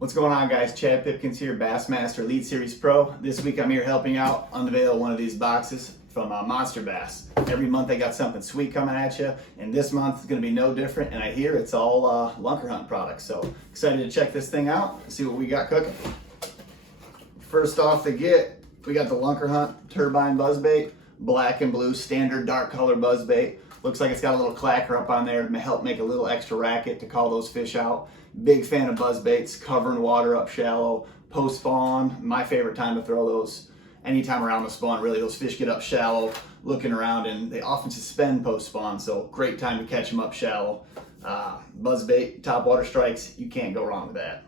What's going on, guys? Chad Pipkens here, Bassmaster Elite Series Pro. This week I'm here helping out unveil one of these boxes from MONSTERBASS. Every month they got something sweet coming at you, and this month is going to be no different, and I hear it's all LunkerHunt products. So excited to check this thing out and see what we got cooking. First off we got the LunkerHunt Turbine buzzbait, black and blue standard dark color buzzbait. Looks like it's got a little clacker up on there to help make a little extra racket to call those fish out. Big fan of buzzbaits, covering water up shallow, post spawn. My favorite time to throw those, anytime around the spawn. Really, those fish get up shallow, looking around, and they often suspend post spawn, so great time to catch them up shallow. Buzzbait, top water strikes, you can't go wrong with that.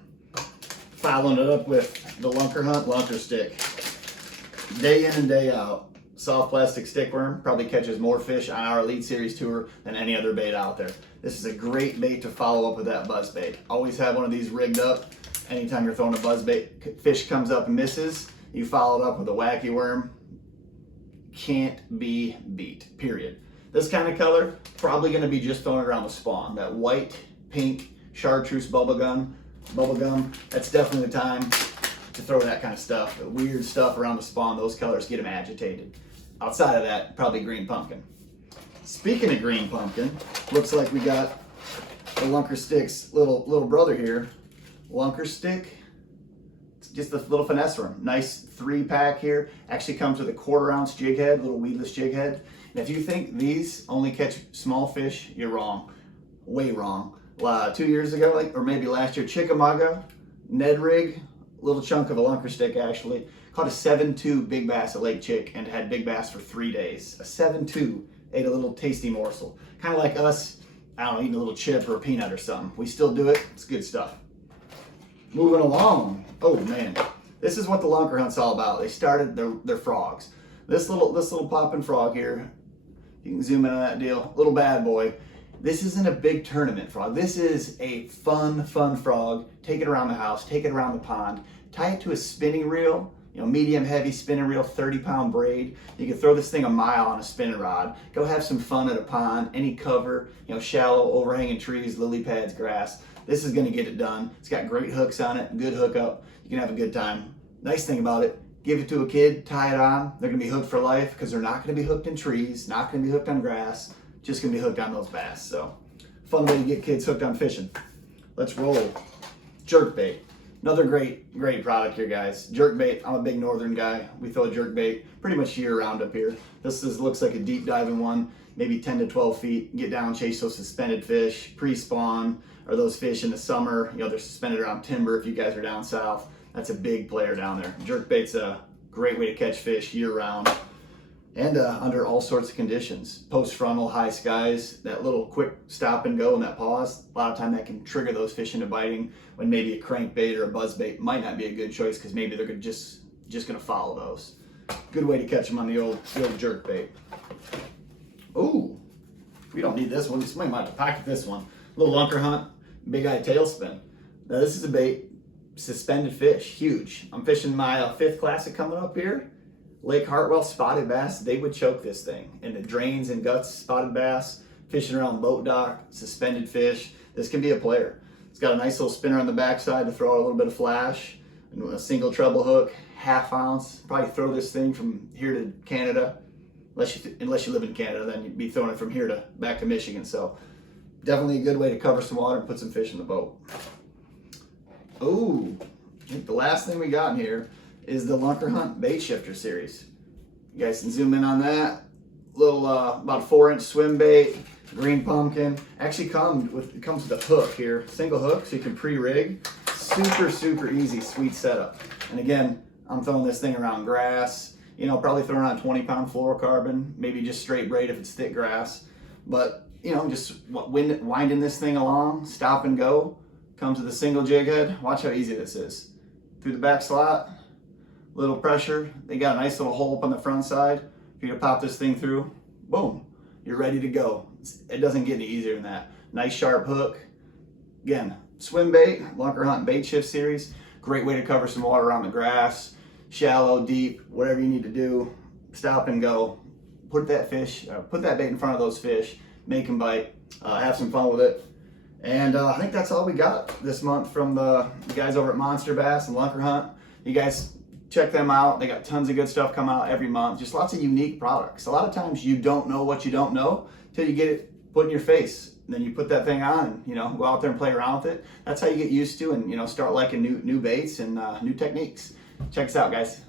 Following it up with the LUNKERHUNT Lunker Stick. Day in and day out. Soft plastic stickworm probably catches more fish on our Elite Series tour than any other bait out there. This is a great bait to follow up with that buzzbait. Always have one of these rigged up. Anytime you're throwing a buzzbait, fish comes up and misses, you follow it up with a wacky worm. Can't be beat, period. This kind of color, probably going to be just throwing around the spawn. That white, pink, chartreuse bubblegum, that's definitely the time to throw that kind of stuff. The weird stuff around the spawn, those colors get them agitated. Outside of that, probably green pumpkin. Speaking of green pumpkin, looks like we got the Lunker Stick's little brother here. Lunker Stick, it's just a little finesse worm. Nice 3-pack here. Actually comes with a 1/4 ounce jig head, little weedless jig head. And if you think these only catch small fish, you're wrong. Way wrong. 2 years ago, or maybe last year, Chickamauga, Ned rig, little chunk of a Lunker Stick actually. Caught a 7.2 big bass at Lake Chick and had big bass for 3 days. A 7.2 ate a little tasty morsel. Kind of like us, I don't know, eating a little chip or a peanut or something. We still do it, it's good stuff. Moving along, oh man, this is what the LunkerHunt's all about. They started their frogs. This little popping frog here, you can zoom in on that deal, little bad boy. This isn't a big tournament frog. This is a fun frog. Take it around the house, take it around the pond, tie it to a spinning reel, medium heavy spinning reel, 30-pound braid. You can throw this thing a mile on a spinning rod. Go have some fun at a pond, any cover, shallow, overhanging trees, lily pads, grass. This is gonna get it done. It's got great hooks on it, good hookup. You can have a good time. Nice thing about it, give it to a kid, tie it on. They're gonna be hooked for life because they're not gonna be hooked in trees, not gonna be hooked on grass, just gonna be hooked on those bass. So, fun way to get kids hooked on fishing. Let's roll. Jerkbait. Another great product here, guys. Jerkbait, I'm a big northern guy. We throw jerkbait pretty much year round up here. This looks like a deep diving one, maybe 10 to 12 feet. Get down, chase those suspended fish, pre-spawn, or those fish in the summer. They're suspended around timber if you guys are down south. That's a big player down there. Jerkbait's a great way to catch fish year round. And under all sorts of conditions. Post-frontal, high skies, that little quick stop and go and that pause, a lot of time that can trigger those fish into biting when maybe a crankbait or a buzzbait might not be a good choice because maybe they're just gonna follow those. Good way to catch them on the old jerkbait. Ooh, we don't need this one. Somebody might have to pocket this one. Little LunkerHunt, big eye tailspin. Now this is a bait, suspended fish, huge. I'm fishing my 5th classic coming up here. Lake Hartwell spotted bass, they would choke this thing. In the drains and guts, spotted bass, fishing around boat dock, suspended fish. This can be a player. It's got a nice little spinner on the backside to throw out a little bit of flash, and a single treble hook, 1/2 ounce. Probably throw this thing from here to Canada. Unless you live in Canada, then you'd be throwing it from here to back to Michigan. So definitely a good way to cover some water and put some fish in the boat. Ooh, I think the last thing we got in here is the LunkerHunt Bait Shifter series. You guys can zoom in on that. Little about a 4-inch swim bait, green pumpkin. Actually it comes with a hook here, single hook, so you can pre-rig. Super easy, sweet setup. And again, I'm throwing this thing around grass. Probably throwing around 20-pound fluorocarbon, maybe just straight braid if it's thick grass. But just winding this thing along, stop and go. Comes with a single jig head. Watch how easy this is. Through the back slot. Little pressure. They got a nice little hole up on the front side. For you to pop this thing through, boom, you're ready to go. It doesn't get any easier than that. Nice sharp hook. Again, swim bait, LunkerHunt Bait Shift series. Great way to cover some water around the grass, shallow, deep, whatever you need to do. Stop and go. Put that bait in front of those fish. Make them bite. Have some fun with it. And I think that's all we got this month from the guys over at Monster Bass and LunkerHunt. You guys check them out. They got tons of good stuff come out every month. Just lots of unique products. A lot of times you don't know what you don't know till you get it put in your face. And then you put that thing on and, you know, go out there and play around with it. That's how you get used to and, you know, start liking new baits and new techniques. Check us out, guys.